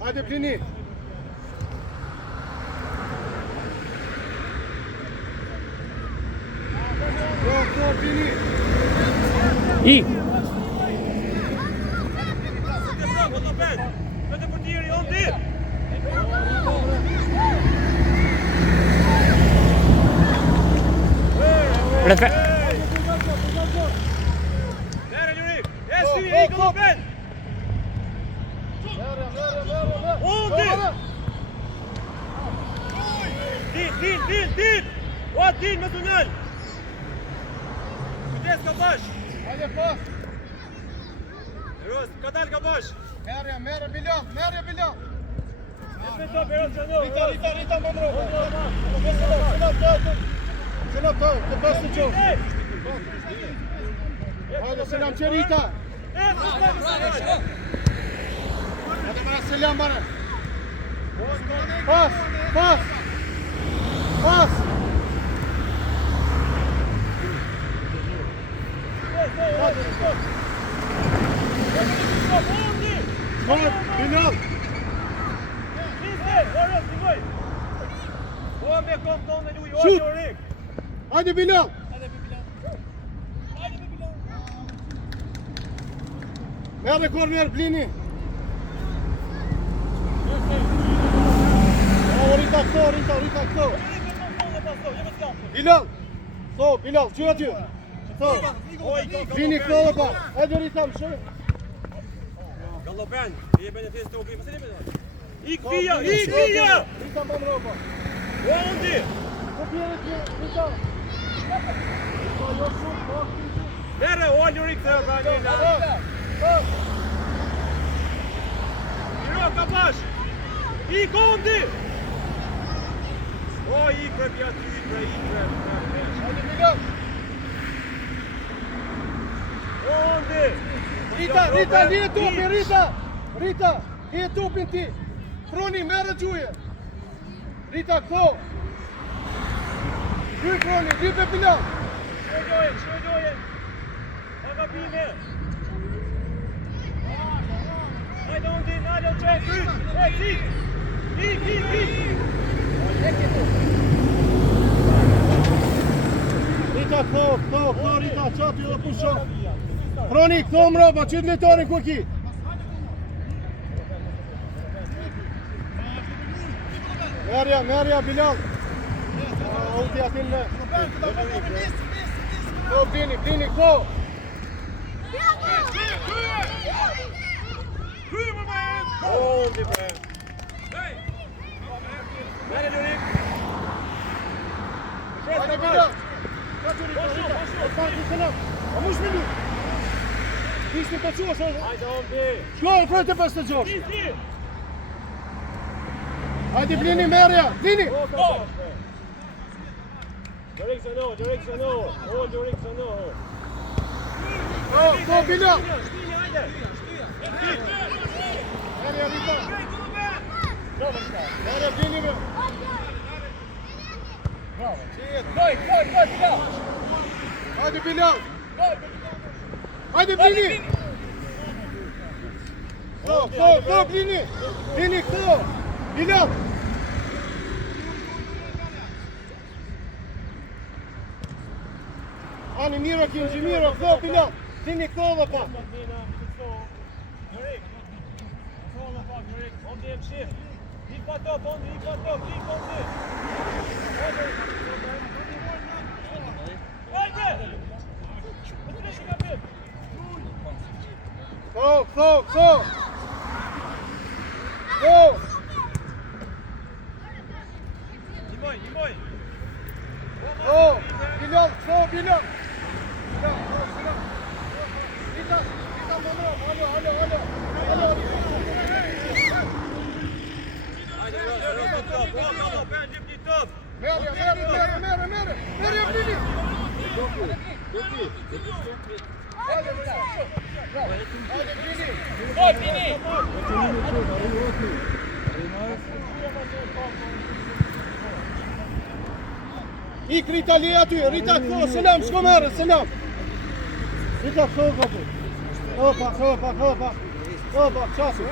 Hajde Plini. Go Plini. I. Vete portieri, on dit! Rëtve. Där Jurik! Esti, ik kom ben! On dit! Dil! Wat dil met tunnel! Kujdes ka bash! Hajde pas. Rost, ka dal ka bash! Merë Bilal. Rita, më ndro. Selam to, të pas të qofë. Hajde selam që Rita. Hajde bara selam bara. Pas. Bilal. Shoot. Hajde Bilal. Merë korner Plini. Rita këto. Bilal, që aty. Plini këto dhe pa. Hajde Rita më shë. Gallo ben, je bent het eerst ook even zitten met Ik via! Rita më në roba. On dit! Rita. Där håll Jurik där Daniela. Jurik bash. Ik on dit! Ik heb ja Hajde Bilal. On dit! Rita, lije tupin, Rita, lije tupin ti. Froni, merë gjuje. Rita, këto. Lyp Froni, lyp e Bilal. Shëgjojën. Aga bime. Hajde on dit, hajde on qek, Rita, këto, Rita, qati dhe pusho. Froni, këto më roba, qytë letorin ku ki. Merja, Bilal. Uti atin në. Këto, Plini, këto. On dit ben. Där Jurik. Hajde Bilal. Selam. A mush me lu. Ishte të quash edhe. Hajde on dit. Shkoj, frojtë pas të gjosh. Hajde Plini, merja. Plini. Jurik se no. Go, Bilal. Hajde. Merja, Rita. Merja, Plini me. Hajde Bilal. Hajde Plini. Go, Plini. Plini, këto. Bilal. Ani miro, këto, Bilal. Plini, këto dhe pa. Jurik. On dit shift. Ik pat op, on dit. Go. Dimoj. Bilal. Rita, Monroe, alo. Hajde, top. Ben cip dit top. Merja, Plini. Hajde Plini. Ik Rita li aty, Rita këto, selam, shko merë, selam. Rita, kopu. Opa, qasu.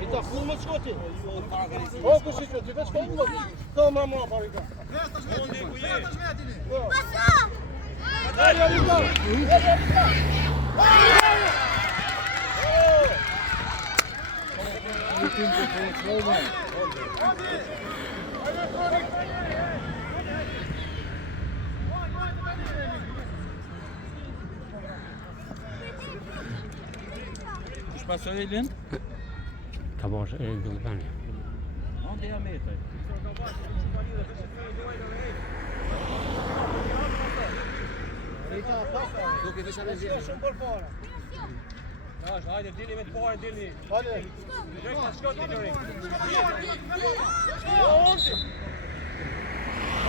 Rita, kur më shkoti? O, ku shqyqo, ti veç kopu më? Ka më pa, Rita. Aja, Rita! Pasoj Elin? Kabash e Gulbani. Onde ja metaj. Rita, pasa. Duke veç anë Shko shumë për para. Tash, hajde, dilni me të parën, dilni. Hajde. Direkt na shkot ti Lorik.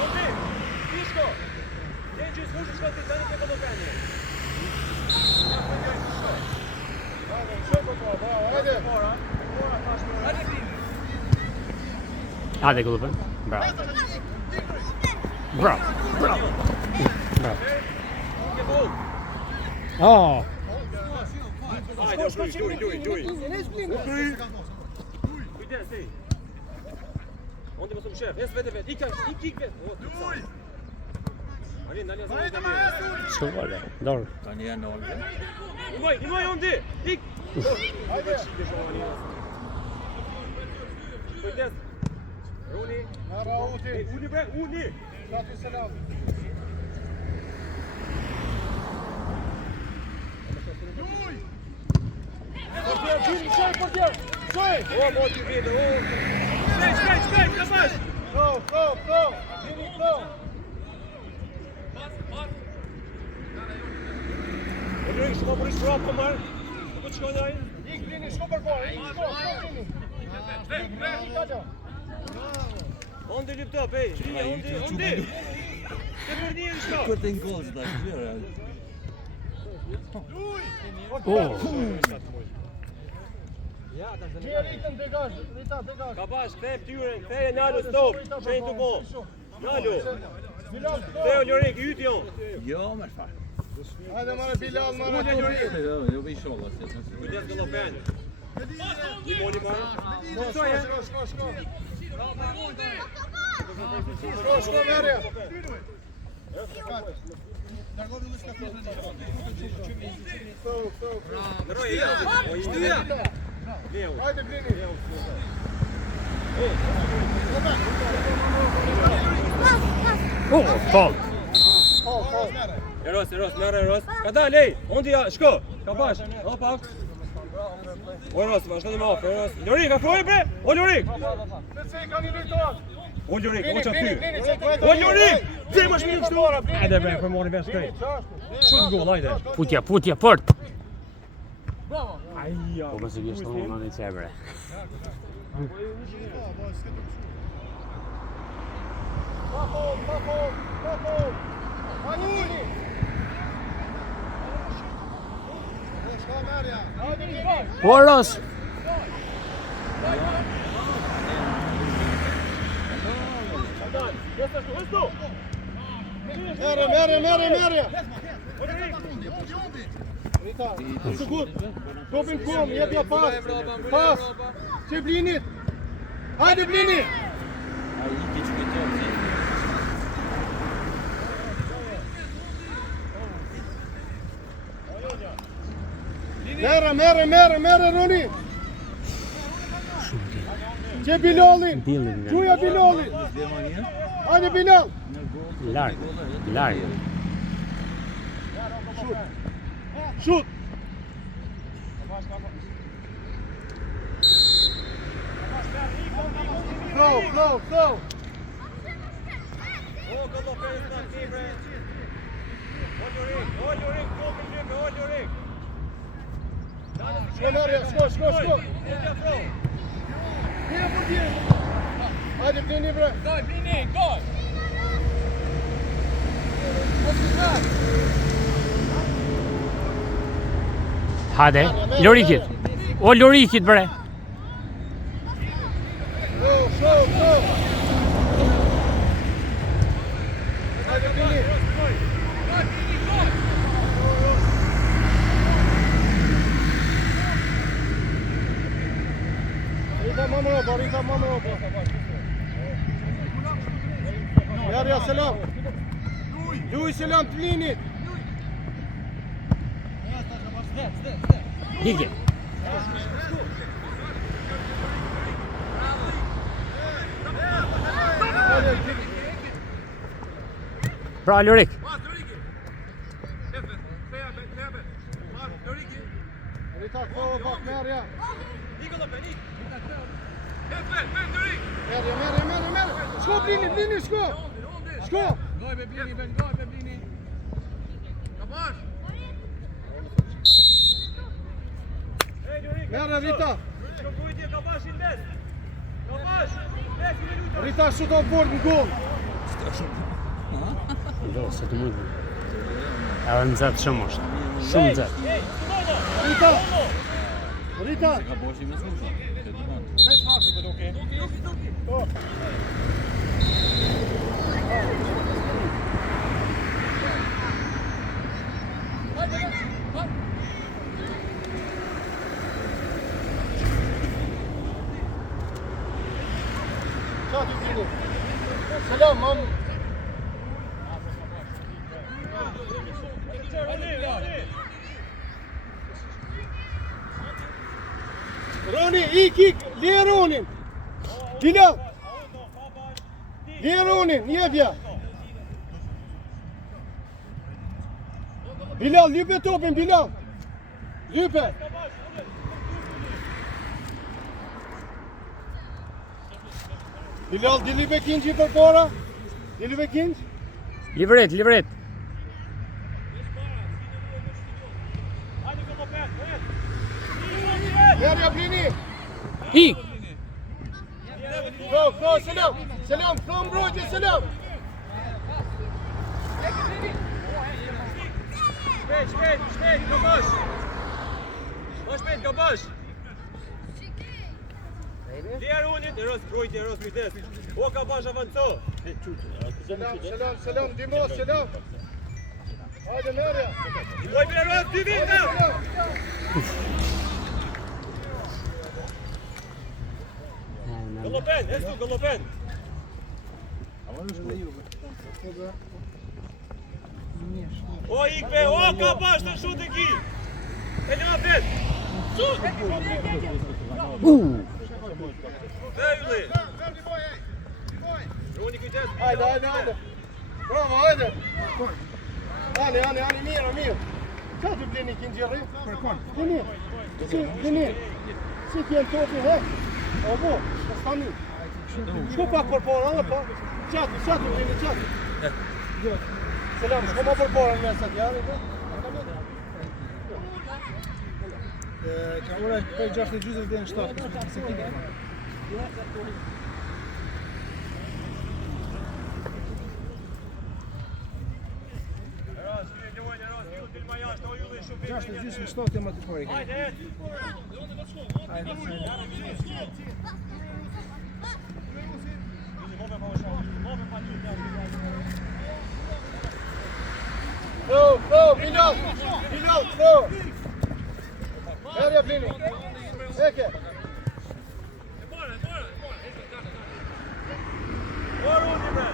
Ondi! Pisko! Neđi, služi shkot ti, dani preko Lopeni. Hajde, shumë për para, hajde. Hajde Gulben. Bravo. Bravo. Bravo. Bravo. Oh. Hajde, duj. Kujdes, ej. Ondi mos u shef, jes vete vet. Ik vet. Duj. Alin, Shkole. Dorë. Tani janë olë. Imoj, ondi. Ik. Hajde. Kujdes. Runi. Ara uti. Uni bre, uni. Shati selam. Portier, portier. Shoj. O, moti vete, o. Shpejt, kapash. Go. Dini, go. Lorik, shko për prapë po marr. Po të shkojnë ai. Ik dini, shko për para. Ik shko dini. Ondi lift up, ej. Ondi. Te përni shko. Kur të ngozë da shqyra. Oh. Gjia Ritën, degaj. Rita, degaj. Kapash, kthej tyren, kthej Nalo stop. Shenj të bo. Nalo. Bilal, Kthej Lorik, yti on. Jo, më fal. hajde mare Bilal, mare Ule Lorik. Jo vi sholla. Kujdes me Lopeni. Limoni marr. Shko, merja. Ndroj, shtyja. Hajde, Blini. Oh, fall. Eros, merë Eros. Ka dal, ej. Ondi ja, shko. Kapash. Hop. O Eros, vazhdoni më afër, Eros. Lorik, afroj bre. O Lorik. Se i ka një lujtar. O Lorik, o çfarë ty? O O Lorik. Ti më shpinj këtu. Hajde bre, për mori vesh krejt. Shut gol, hajde. Putja, fort. Aja. Po më së vjesh të më në një qebre. Papo. Anuli. Shko merja. Hajde, Bilal. Poros. Merja. Rita, sigur. Topin kom, jepja pas. Që Blinit. Hajde, Blini. Ai iki çkëtoj. Merë, Roni. Që Bilalin. Quja Bilalin. Hajde, Bilal. Larg. Shut. Go. O, këllo fejës në akti, bre. O Lorik, topin lype, o Lorik. Shko merja, shko. Ondi afro. Hajde, portier. Hajde, Blini, bre. Hajde. Lorikit. O Lorikit bre. Go. Hajde, Blini. Merja, selam. Luj, selam të linit. Hige. Pra Lorik. Rita, kohë pak, merja. Merja. Shko, blini, shko. Shko. Merja, Rita. Rita, shuton fort në gol. Do, se të mund. Edhe nëzat shumë është. Shumë nëzat. Rita. Ka boshi me susha. Këtë të mund. Çati blini. Selam, mam. Roni, ik, lije Ronin. Bilal. Lije Ronin, njefja. Bilal, lype topin, Bilal. Lype. Bilal, dili bekinci për para. Dili bekinci. Livret. Merja blini. Hig. Kro, selam. Selam, kro mbrojtje, selam. Shpejt, kabash. Shpejt, kabash. Lija Ronit, Eros brojtje, Eros kujdes. O kabash avanco. Selam, Dimos, selam. Hajde, merja. Oj, për Eros, 2 vite. Galopen, esu, galopen. O, ikve, o, kabash të shut e ki. E një apet. Dhe, Juli. Roni, kujtes. Hajde. Bravo, hajde. Ani, mirë. Qa të blini kënë gjeri? Blini. Si t'jen topi, he? O, bo, në stani. Shko pak për para, dhe pa. Qatë, blini, qatë. Selam, shko ma për para në mesat, jari, dhe? Ka ora 5-6 gjysmë dhe në 7, se kime. Gjashtë gjysmë 7 e më të pari. Kro, Bilal, kro. Merja blini. Eke. O, Roni, bre.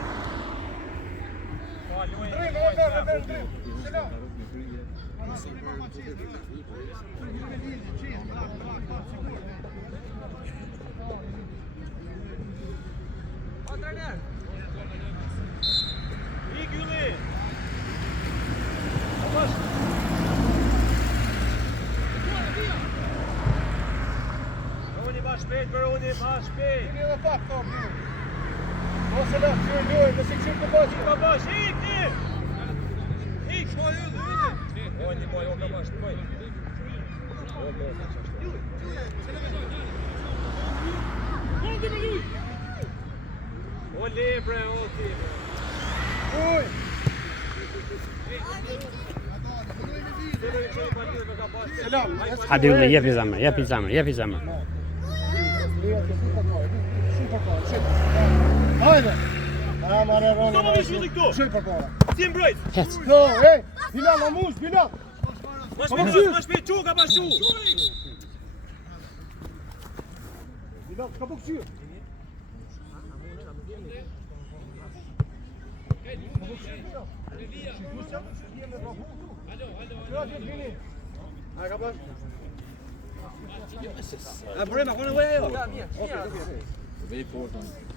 Drim. Selam. Ik, Juli. Kabash. Roni, ma shpejt, Roni, ma shpejt. Blini dhe pak, to, blini. O, selam, qërë lojë, nësi qërë të bashkë. Kabash, ik, ti. Ik, shko, Juli. O, një boj, o, kabash, një boj. O, libre, o, ti. Uj. Selam. Hadi Uli, jepi zamër. Hajde. Amare Roni. Stop, vish Juli këtu. Shoj për para. Si mbrojt. Hec. Kro, hey. Bilal, amush, Bilal. Ma shpejt, qu, kabash, qu. Bilal, s'ka po këqyrë. Ai ka pas. A problema quando vai io. Vej fort.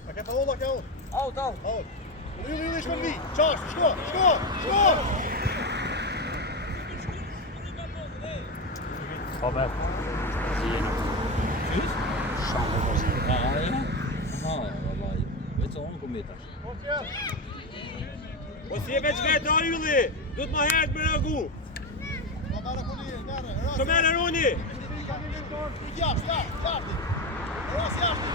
A ka pa olla ka olla. Out. Out. Ju shkon vi. Çash, shko. Robert. Shumë pozitiv. Aha, vallahi. Veç on kometar. Okej. Po si e veç vetë o ylli, du të ma herët me reagu. Ma bara kuni, merë. Shomere Roni. Jashtë. Ras jashtë.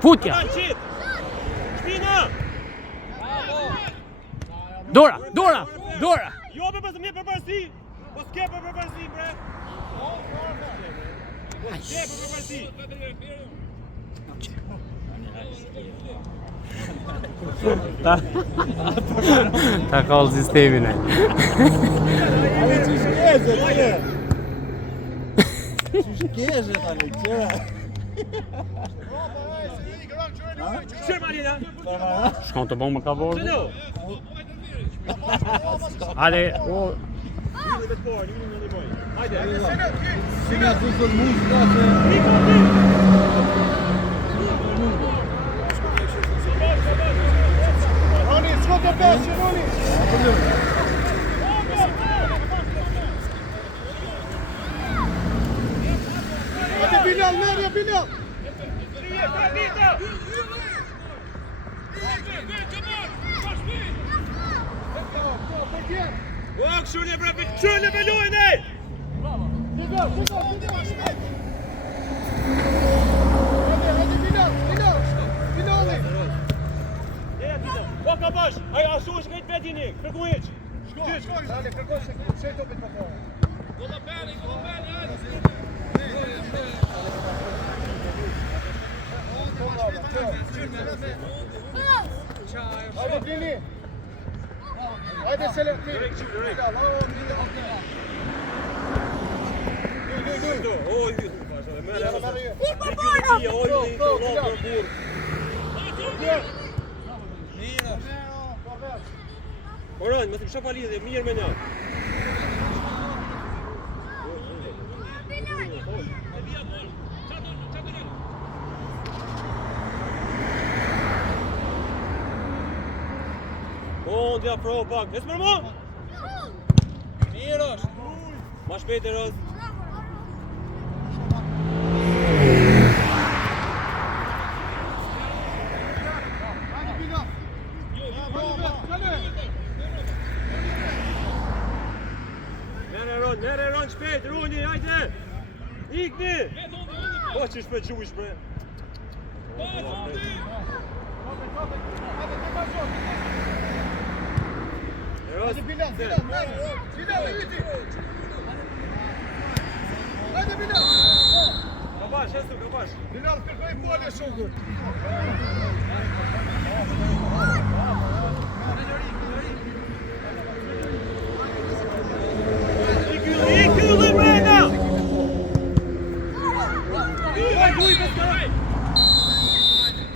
Futja! Qit. Shpina. Dora! Jo për përsi, për përsi. Po s'ke për përsi, bre. S'ke për përsi. Ta kallë sistemin e. Qërë Marina? Shkon të bëmë ka borë. Qëno? Hajde, o... Ylli me të porë, ylli me një mojë. Hajde. Sina tu kod muzika se... Roni, shko të pesë, Roni. Hajde Bilal, merë, Bilal. O, këshurë bre, këshurë me lojnë, ej! O, ka bash, aja asu është kajtë vetin e, kërku eq. Shko, dale, kërkoj se shej topit më parë. Hajde Dini. Hajde Selim. Oran, mos të kisha falë dhe mirë me na. O, ndja pro pak. Esmer mo? Mirë është. Ma shpejt e rëz. Mere Ron shpejt, Roni, hajde! Ikni! Po që shpejt gjuj shpejt. Hajde Bilal, Bilal yti. Hajde Bilal. Kabash, esu, kabash. Bilal kërkoj pole shokur. İki yılı buraya! Hadi, hadi, hadi.